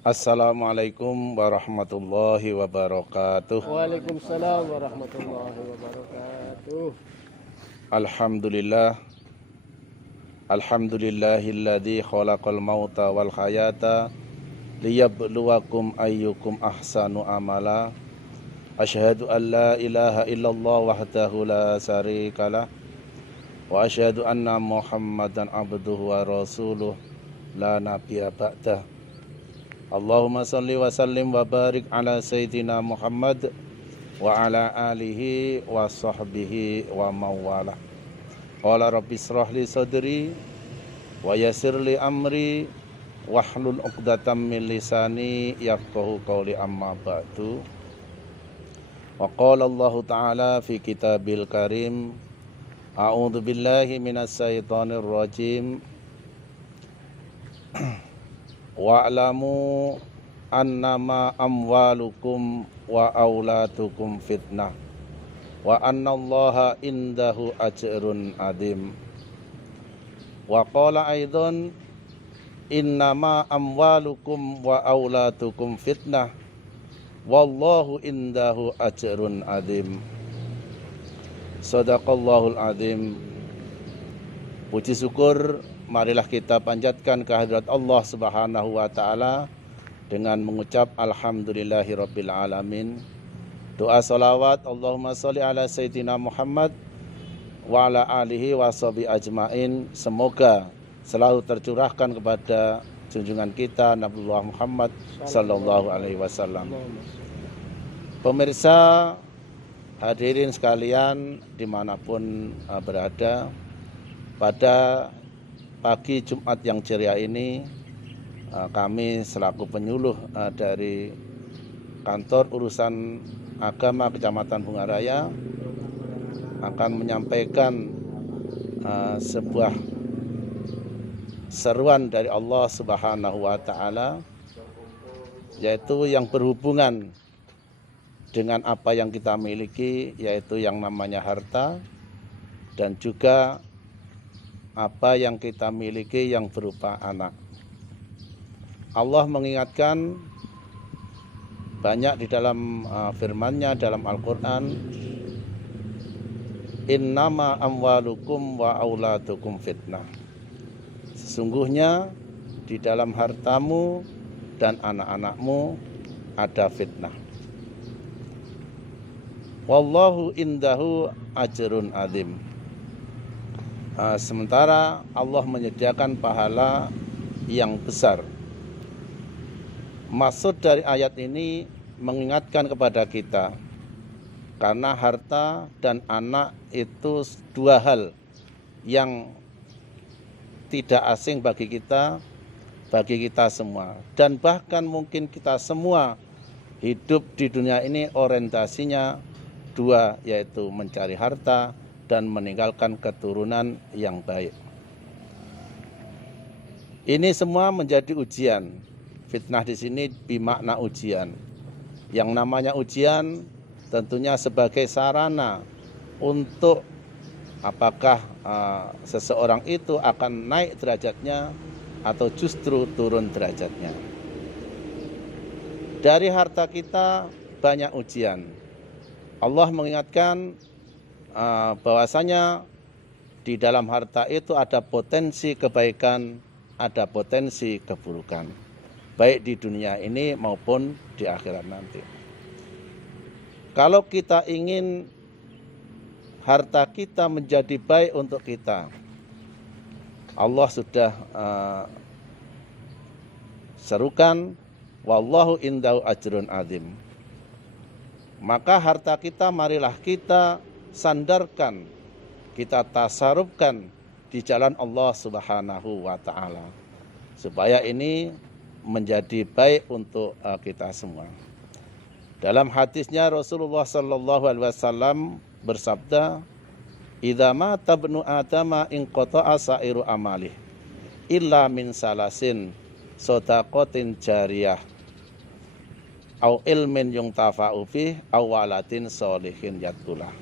Assalamualaikum warahmatullahi wabarakatuh. Waalaikumsalam warahmatullahi wabarakatuh. Alhamdulillah. Alhamdulillahilladzi khalaqal mauta wal hayata liyabluwakum ayyukum ahsanu amala. Asyhadu an la ilaha illallah wahdahu la syarikalah wa asyhadu anna Muhammadan abduhu wa rasuluh la nabiyya ba'dah. Allahumma salli wa sallim wa barik ala sayyidina Muhammad wa ala alihi wa sahbihi wa mawalah. Qala rabbi israh li sadri wa yassir li amri wahlul 'uqdatam min lisani yafqahu qawli amma ba'du. Wa qala Allah ta'ala fi kitabil karim, a'udzu billahi minas syaitonir rajim. Wa'lamu annama amwalukum wa auladukum fitnah wa annallaha indahu ajrun adim. Wa qala aidan innama amwalukum wa auladukum fitnah wallahu indahu ajrun adim. Shadaqallahul azim. Puji syukur marilah kita panjatkan kehadirat Allah Subhanahu wa taala dengan mengucap alhamdulillahirabbil alamin. Doa salawat Allahumma sholli ala sayyidina Muhammad wa ala alihi wa sahbihi ajmain semoga selalu tercurahkan kepada junjungan kita Nabiullah Muhammad sallallahu alaihi wasallam. Pemirsa hadirin sekalian dimanapun berada, pada pagi Jumat yang ceria ini kami selaku penyuluh dari kantor urusan agama Kecamatan Bungaraya akan menyampaikan sebuah seruan dari Allah Subhanahu wa taala, yaitu yang berhubungan dengan apa yang kita miliki, yaitu yang namanya harta, dan juga apa yang kita miliki yang berupa anak. Allah mengingatkan banyak di dalam firman-Nya dalam Al-Qur'an, innama amwalukum wa auladukum fitnah. Sesungguhnya di dalam hartamu dan anak-anakmu ada fitnah. Wallahu indahu ajrun adzim. Sementara Allah menyediakan pahala yang besar. Maksud dari ayat ini mengingatkan kepada kita, karena harta dan anak itu dua hal yang tidak asing bagi kita semua. Dan bahkan mungkin kita semua hidup di dunia ini orientasinya dua, yaitu mencari harta dan meninggalkan keturunan yang baik. Ini semua menjadi ujian. Fitnah di sini bermakna ujian. Yang namanya ujian tentunya sebagai sarana untuk apakah seseorang itu akan naik derajatnya atau justru turun derajatnya. Dari harta kita banyak ujian. Allah mengingatkan bahwasanya di dalam harta itu ada potensi kebaikan, ada potensi keburukan, baik di dunia ini maupun di akhirat nanti. Kalau kita ingin harta kita menjadi baik untuk kita, Allah sudah serukan, wallahu indahu ajrun adzim. Maka harta kita marilah kita sandarkan, kita tasarrufkan di jalan Allah Subhanahu wa taala, supaya ini menjadi baik untuk kita semua. Dalam hadisnya Rasulullah sallallahu alaihi wasallam bersabda, idza mata ibnu adama inqata'a sa'iru amalih illa min salasin shadaqatin jariyah au ilmin yuntafa'u bih au waladin sholihin yad'ulah.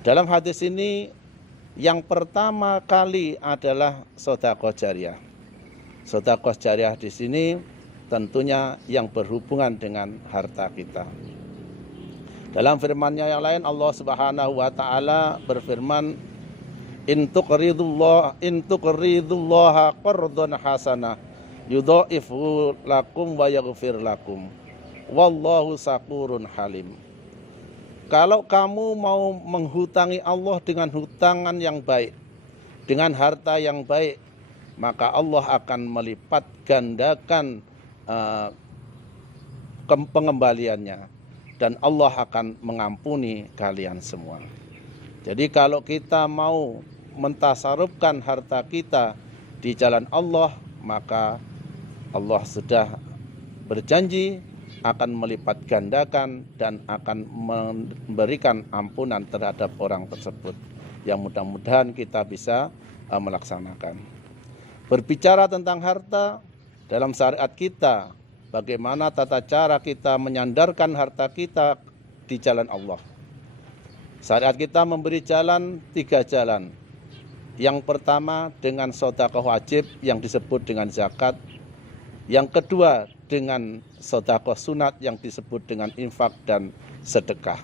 Dalam hadis ini yang pertama kali adalah sedekah jariyah. Sedekah jariyah di sini tentunya yang berhubungan dengan harta kita. Dalam firman-Nya yang lain Allah Subhanahu wa taala berfirman, in tuqridullaha qardan hasanah yudha'ifu lakum wa yaghfir lakum wallahu syakurun halim. Kalau kamu mau menghutangi Allah dengan hutangan yang baik, dengan harta yang baik, maka Allah akan melipat gandakan pengembaliannya dan Allah akan mengampuni kalian semua. Jadi kalau kita mau mentasarufkan harta kita di jalan Allah, maka Allah sudah berjanji akan melipat gandakan dan akan memberikan ampunan terhadap orang tersebut. Yang mudah-mudahan kita bisa melaksanakan. Berbicara tentang harta, dalam syariat kita, bagaimana tata cara kita menyandarkan harta kita di jalan Allah. Syariat kita memberi jalan 3 jalan. Yang pertama dengan sedekah wajib yang disebut dengan zakat. Yang kedua dengan sedekah sunat yang disebut dengan infak dan sedekah.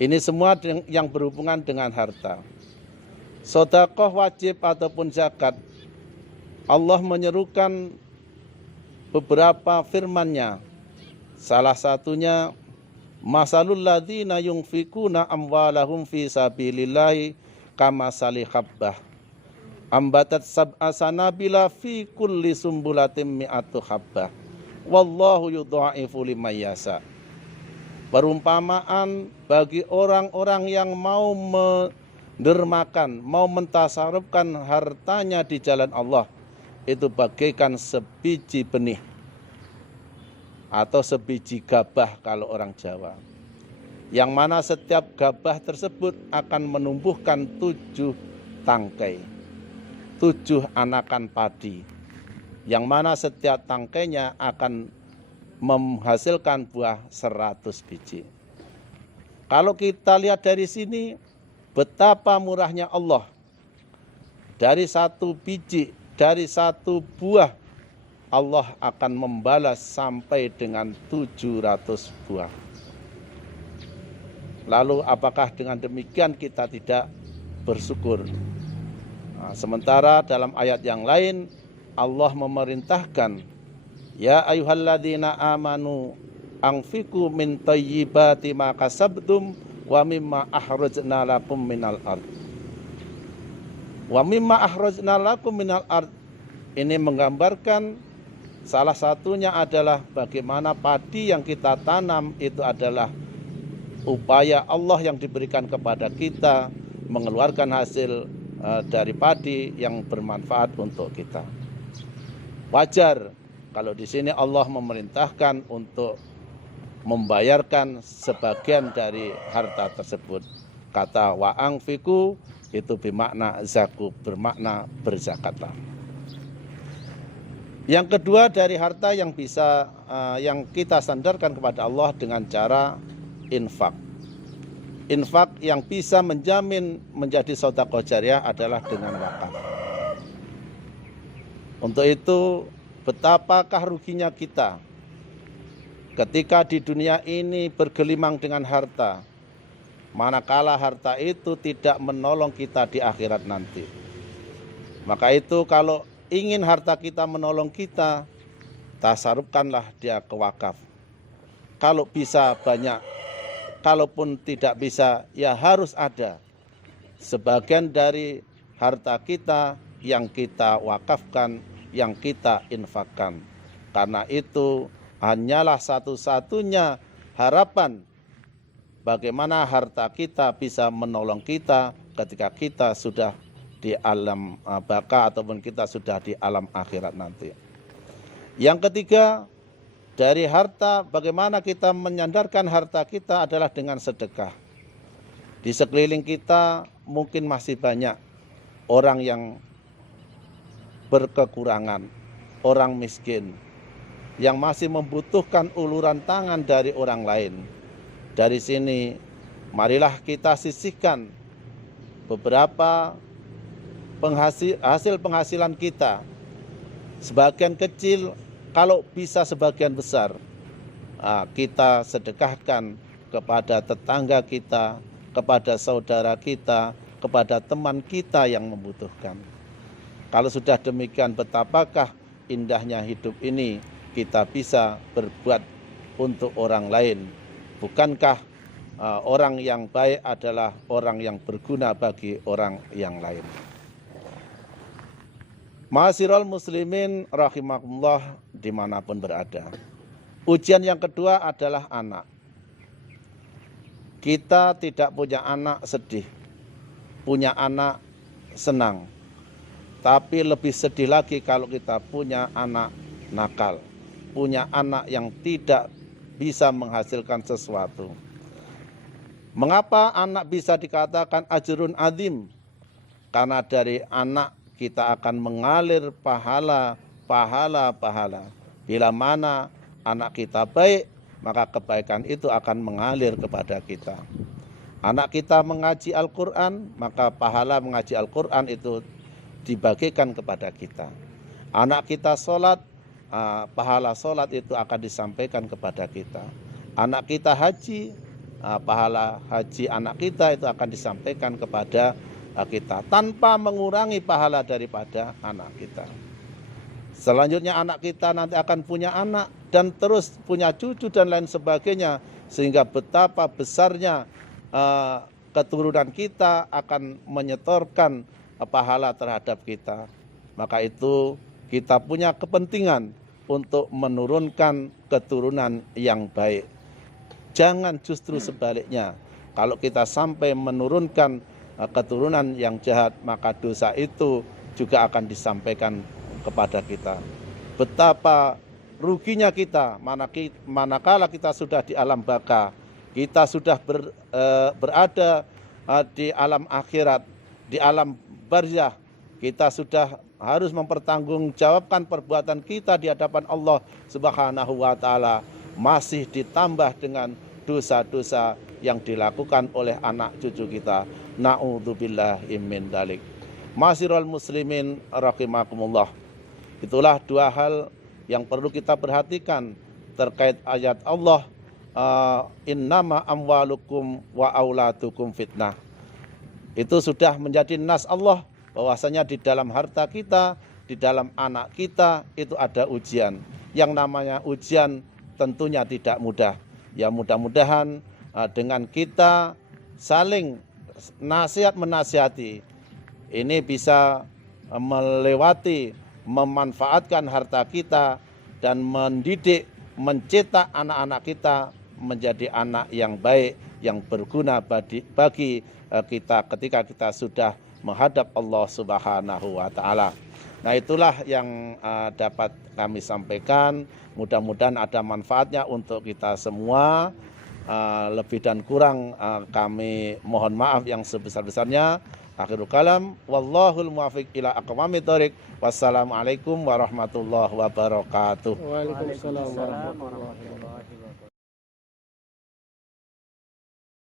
Ini semua yang berhubungan dengan harta. Sedekah wajib ataupun zakat, Allah menyerukan beberapa firman-Nya. Salah satunya, masalul ladzina yunfikuna amwalahum fi sabilillahi kamasali habbah ambatat sab'a sanabila fi kulli sumbulatin mi'atu habbah wallahu yudha'ifu liman yasha. Perumpamaan bagi orang-orang yang mau mendermakan, mau mentasarufkan hartanya di jalan Allah, itu bagaikan sebiji benih atau sebiji gabah kalau orang Jawa, yang mana setiap gabah tersebut akan menumbuhkan 7 tangkai, 7 anakan padi, yang mana setiap tangkainya akan menghasilkan buah 100 biji. Kalau kita lihat dari sini, betapa murahnya Allah. Dari 1 biji, dari 1 buah, Allah akan membalas sampai dengan 700 buah. Lalu apakah dengan demikian kita tidak bersyukur? Nah, sementara dalam ayat yang lain Allah memerintahkan, ya ayyuhalladzina amanu anfiqu min thayyibati ma kasabtum wa mimma akhrajna lakum minal ard. Wa mimma akhrajna lakum minal ard. Ini menggambarkan salah satunya adalah bagaimana padi yang kita tanam itu adalah upaya Allah yang diberikan kepada kita mengeluarkan hasil dari padi yang bermanfaat untuk kita. Wajar kalau di sini Allah memerintahkan untuk membayarkan sebagian dari harta tersebut. Kata wa anfiqu itu bermakna zaku, bermakna berzakatlah. Yang kedua dari harta yang bisa yang kita sandarkan kepada Allah dengan cara infak. Infak yang bisa menjamin menjadi sedekah jariyah adalah dengan wakaf. Untuk itu betapakah ruginya kita ketika di dunia ini bergelimang dengan harta, manakala harta itu tidak menolong kita di akhirat nanti. Maka itu kalau ingin harta kita menolong kita, tasarufkanlah dia ke wakaf. Kalau bisa banyak, kalaupun tidak bisa, ya harus ada sebagian dari harta kita yang kita wakafkan, yang kita infakkan. Karena itu hanyalah satu-satunya harapan bagaimana harta kita bisa menolong kita ketika kita sudah di alam baka ataupun kita sudah di alam akhirat nanti. Yang ketiga, dari harta, bagaimana kita menyandarkan harta kita adalah dengan sedekah. Di sekeliling kita mungkin masih banyak orang yang berkekurangan, orang miskin, yang masih membutuhkan uluran tangan dari orang lain. Dari sini, marilah kita sisihkan beberapa hasil penghasilan kita. Sebagian kecil kalau bisa sebagian besar kita sedekahkan kepada tetangga kita, kepada saudara kita, kepada teman kita yang membutuhkan. Kalau sudah demikian, betapakah indahnya hidup ini kita bisa berbuat untuk orang lain. Bukankah orang yang baik adalah orang yang berguna bagi orang yang lain. Ma'asyiral muslimin rahimakumullah dimanapun berada. Ujian yang kedua adalah anak. Kita tidak punya anak sedih, punya anak senang. Tapi lebih sedih lagi kalau kita punya anak nakal, punya anak yang tidak bisa menghasilkan sesuatu. Mengapa anak bisa dikatakan ajrun azim? Karena dari anak kita akan mengalir pahala. Bila mana anak kita baik, maka kebaikan itu akan mengalir kepada kita. Anak kita mengaji Al-Quran, maka pahala mengaji Al-Quran itu dibagikan kepada kita. Anak kita sholat, pahala sholat itu akan disampaikan kepada kita. Anak kita haji, pahala haji anak kita itu akan disampaikan kepada kita, tanpa mengurangi pahala daripada anak kita. Selanjutnya anak kita nanti akan punya anak dan terus punya cucu dan lain sebagainya, sehingga betapa besarnya keturunan kita akan menyetorkan pahala terhadap kita. Maka itu kita punya kepentingan untuk menurunkan keturunan yang baik. Jangan justru sebaliknya. Kalau kita sampai menurunkan keturunan yang jahat, maka dosa itu juga akan disampaikan kepada kita. Betapa ruginya kita manakala kita sudah di alam baka, kita sudah berada di alam akhirat, di alam barzah, kita sudah harus mempertanggungjawabkan perbuatan kita di hadapan Allah Subhanahu wa taala, masih ditambah dengan dosa-dosa yang dilakukan oleh anak cucu kita. Na'udzubillahi min dzalik. Ma'asyiral muslimin rahimakumullah. Itulah dua hal yang perlu kita perhatikan terkait ayat Allah, innama amwalukum wa auladukum fitnah. Itu sudah menjadi nas Allah bahwasanya di dalam harta kita, di dalam anak kita itu ada ujian. Yang namanya ujian tentunya tidak mudah. Ya mudah-mudahan dengan kita saling nasihat menasihati, ini bisa melewati, memanfaatkan harta kita dan mendidik, mencetak anak-anak kita menjadi anak yang baik, yang berguna bagi kita ketika kita sudah menghadap Allah Subhanahu wa taala. Nah, itulah yang dapat kami sampaikan. Mudah-mudahan ada manfaatnya untuk kita semua. Lebih dan kurang kami mohon maaf yang sebesar-besarnya. Akhirul kalam, wallahul muwaffiq ila aqwamit thoriq. Wassalamualaikum warahmatullahi wabarakatuh. Waalaikumsalam warahmatullahi wabarakatuh.